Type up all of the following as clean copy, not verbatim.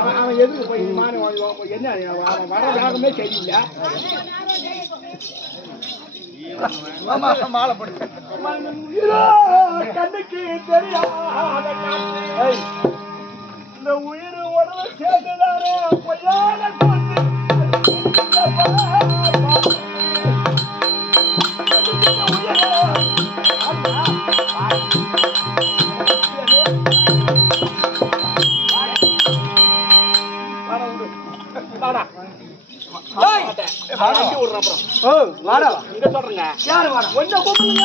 அவன் எதுக்கு போய் என்ன வர வேகமே சரியில்லை. மாலை போட்டு கண்ணுக்கு தெரியாத இந்த உயிர் உடனே சேர்ந்ததாரே பொய்யான இங்க சொல்றேங்க யாரு வர கொஞ்சம் கூப்பிடுங்க.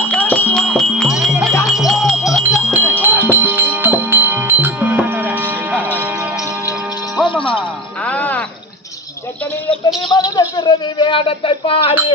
எத்தனை எத்தனை மனதை பிறவி வேடத்தை பாரு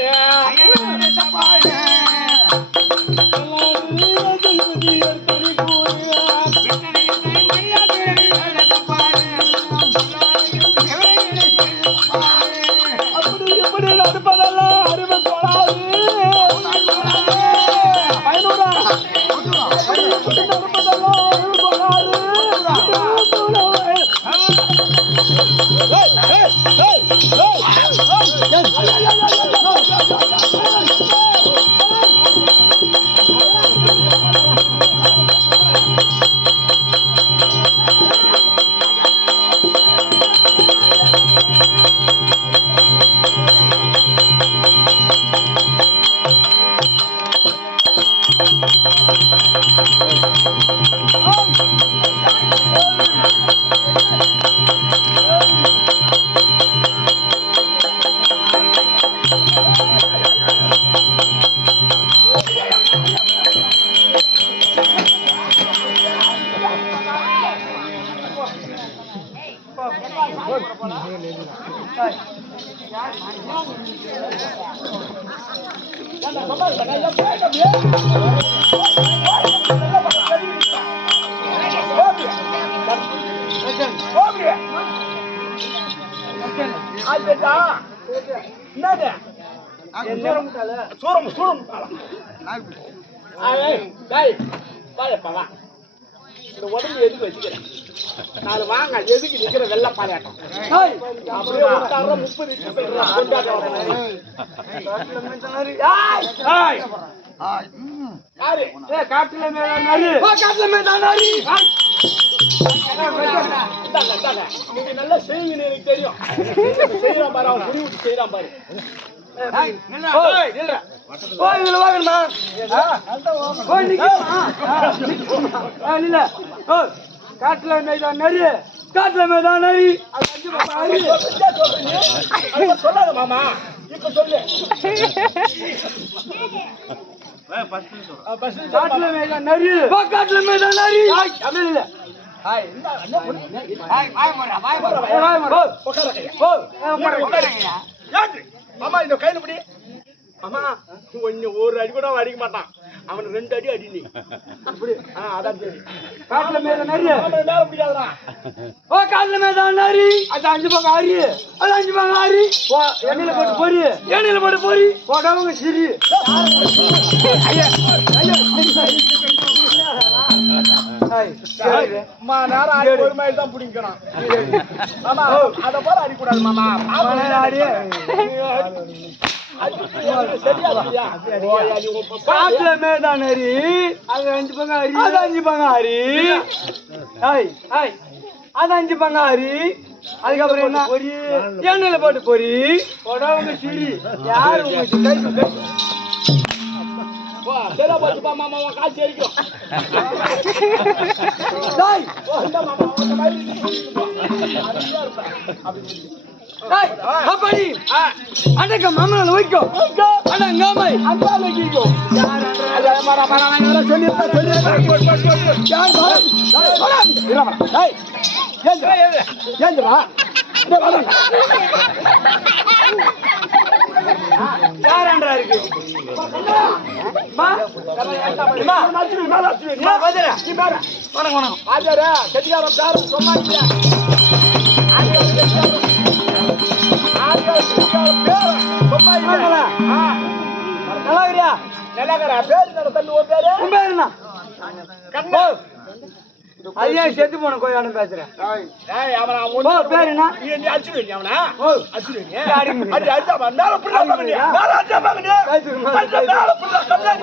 உடம்பு எதுக்கு வச்சுக்கிறேன் நாலு வாங்க எதுக்கு நிக்கிற வெள்ள பாலையாட்டம் 30 காட்டுல நல்லா செய்வீங்க எனக்கு தெரியும். செய்யறான் பாரு அவன் புடி விட்டு செய்யறான் பாரு. காட்டுல மேய்தான் நரி காட்டுல மேய்தான் நரி சொல்லாத மாமா இப்ப சொல்லு. காட்டுல மேய்தான் நரி காட்டுல மேய்தான் நரி மாமா இந்த கையில பிடி. மாமா கொஞ்சம் ஒரு அடி கூட அடிக்க மாட்டான், அவன் 2 அடி அடி. நீ அப்படி அதான் சரி. காட்டுல மேல நிறைய மேல பிடிக்காதா? ஓ காட்டுல மேதான் நரி அது 5 பங்கு ஆரி அது 5 பங்கு ஆரி எண்ணெயில போட்டு பொறி எண்ணெயில போட்டு பொறி போட்டவங்க சிரி. நேரம் ஒரு மாதிரி தான் பிடிக்கணும் மாமா. அத போல அடிக்கூடாது மாமா. காட்டுல மேதான் நரி அது 5 பங்கு ஆரி அது 5 பங்கு ஆரி அது 5 பங்கு ஆரி. அதுக்கப்புறம் என்ன பொறி எண்ணெயில போட்டு பொறி உடம்புங்க சிரி. யாரு காட்சி அடிக்கும் அப்படி அடக்க மாமனால வைக்கும் அடங்காமை அந்த வைக்கும் யாரா இருக்கு அதே செத்து போன கோயானு பேசுறேன். ஏய் அவன் ஓ பேர் என்ன? நீ அடிச்சுடுவீங்க அவனை. ஓ அடிச்சுடுவீங்க. அடிங்க. அடி அடிச்சா மேல புடிடா பாங்க நீ. மேல அடிச்சா பாங்க நீ. கைது மேல புடிடா.